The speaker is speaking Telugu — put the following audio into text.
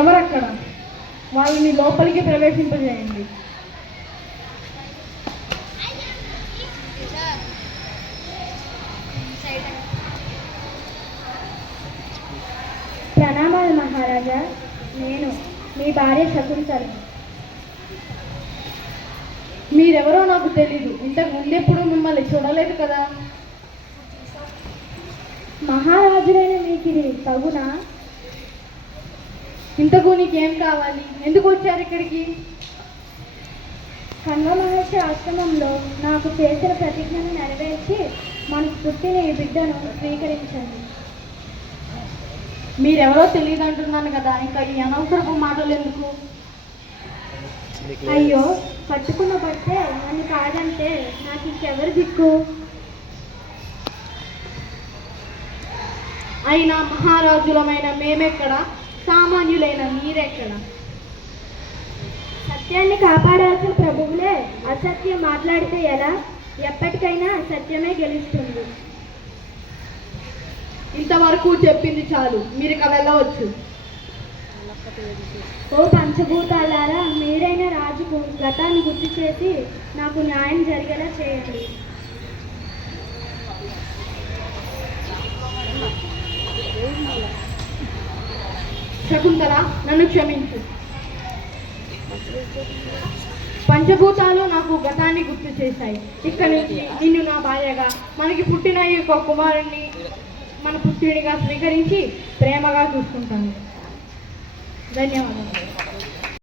ఎవరక్కడ? వాళ్ళని లోపలికి ప్రవేశింపజేయండి. ప్రణామాలు మహారాజా. నేను మీ భార్య శకుంతల. మీరెవరో నాకు తెలీదు. ఇంతకు ముందెప్పుడు మిమ్మల్ని చూడలేదు కదా. మహారాజులైన మీకు ఇది తగునా? ఇంతకు నీకేం కావాలి? ఎందుకు వచ్చారు ఇక్కడికి? కన్వ మహర్షి ఆశ్రమంలో నాకు చేసిన ప్రతిజ్ఞను నెరవేర్చి మనకు పుట్టిన ఈ బిడ్డను స్వీకరించండి. మీరెవరో తెలియదు అంటున్నాను కదా, ఇంకా ఈ అనవసరపు మాటలు ఎందుకు? అయ్యో, పట్టుకున్న పట్టే నన్ను కాదంటే నాకు ఇంకెవరు దిక్కు? అయినా మహారాజులమైన మేమెక్కడ, సామాన్యులైన మీరెక్కడ? సత్యాన్ని కాపాడాల్సిన ప్రభువులే అసత్యం మాట్లాడితే ఎలా? ఎప్పటికైనా సత్యమే గెలుస్తుంది. ఇంతవరకు చెప్పింది చాలు, మీరు ఇక వెళ్ళవచ్చు. ఓ పంచభూతాలారా, మీరైన రాజుకు గతాన్ని గుర్తు చేసి నాకు న్యాయం జరిగేలా చేయండి. శకుంతల, నన్ను క్షమించు. పంచభూతాలు నాకు గతాన్ని గుర్తు చేశాయి. ఇక్కడి నుంచి నిన్ను నా భార్యగా, మనకి పుట్టిన ఈ యొక్క కుమారుణ్ణి మన పుత్రుడిగా స్వీకరించి ప్రేమగా చూసుకుంటాను. ధన్యవాదాలు.